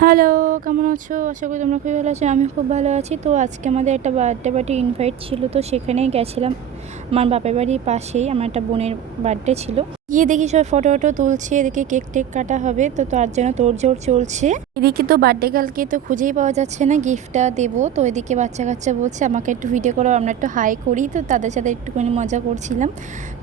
Hello, কেমন আছো? আশা করি তোমরা খুবই ভালো আছো। আমি খুব ভালো আছি। তো আজকে আমাদের একটা বার্থডে পার্টি ইনভাইট ছিল, তো সেখানেই গেছিলাম। আমার বাপের বাড়ির পাশেই আমার একটা বোনের বার্থডে ছিল। গিয়ে দেখি সবাই ফটো টটো তুলছে, এদিকে কেক টেক কাটা হবে, তো তার জন্য তোড়জোড় চলছে। এদিকে তো বার্থডে গার্লকে তো খুঁজেই পাওয়া যাচ্ছে না, গিফটটা দেবো। তো এদিকে বাচ্চা কাচ্চা বলছে আমাকে একটু ভিডিও করো, আমরা একটু হাই করি। তো তাদের সাথে একটুখানি মজা করছিলাম।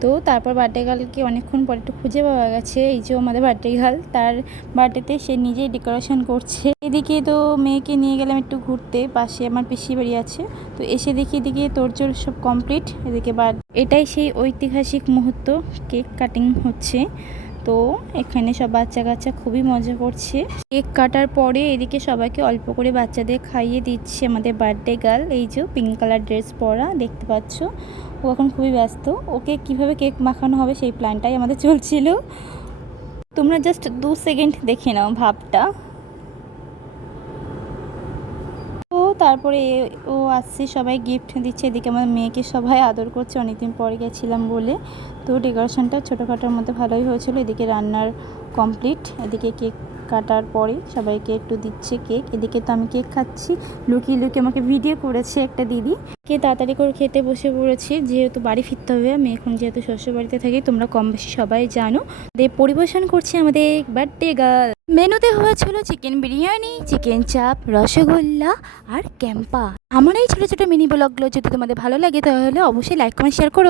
তো তারপর বার্থডে গার্লকে অনেকক্ষণ পরে একটু খুঁজে পাওয়া গেছে। এই যে আমাদের বার্থডে গার্ল, তার বার্থডেতে সে নিজেই ডেকোরেশন করছে। এদিকে তো মেয়েকে নিয়ে গেলাম একটু ঘুরতে, পাশে আমার পিসি বাড়ি আছে। তো এসে দেখি এদিকে তোড়জোড় সব কমপ্লিট। এদিকে এটাই সেই ঐতিহাসিক মুহূর্ত, কেক কাটিং হচ্ছে। তো এখানে সব বাচ্চা কাচ্চা খুবই মজা করছে। কেক কাটার পরে এদিকে সবাইকে অল্প করে বাচ্চাদের খাইয়ে দিচ্ছে আমাদের বার্থডে গার্ল। এই যে পিঙ্ক কালার ড্রেস পরা দেখতে পাচ্ছ, ও এখন খুবই ব্যস্ত। ওকে কিভাবে কেক মাখানো হবে সেই প্ল্যানটাই আমাদের চলছিল। তোমরা জাস্ট 2 সেকেন্ড দেখে নাও ভাবটা। তো তারপরে ও আসছে, সবাই গিফট দিচ্ছে। এদিকে আমার মেয়েকে সবাই আদর করছে, অনেকদিন পরে গেছিলাম বলে। তো ডেকোরেশনটা ছোটোখাটোর মধ্যে ভালোই হয়েছিল। এদিকে রান্নার কমপ্লিট, এদিকে কেক কাটার পরে সবাইকে একটু দিচ্ছে কেক। এদিকে তো আমি কেক খাচ্ছি, লুকিয়ে লুকিয়ে আমাকে ভিডিও করেছে একটা দিদি। কে তাড়াতাড়ি করে খেতে বসে পড়েছি, যেহেতু বাড়ি ফিরতে হবে। আমি এখন যেহেতু শ্বশুর বাড়িতে থাকি, তোমরা কম বেশি সবাই জানো। পরিবেশন করছি আমাদের বার্থডে গার্ল। মেনুতে হয়েছিল চিকেন বিরিয়ানি, চিকেন চাপ, রসগোল্লা আর ক্যাম্পা। আমার এই ছোটো ছোটো মিনি ব্লগগুলো যদি তোমাদের ভালো লাগে তাহলে অবশ্যই লাইক কমেন্ট শেয়ার করো।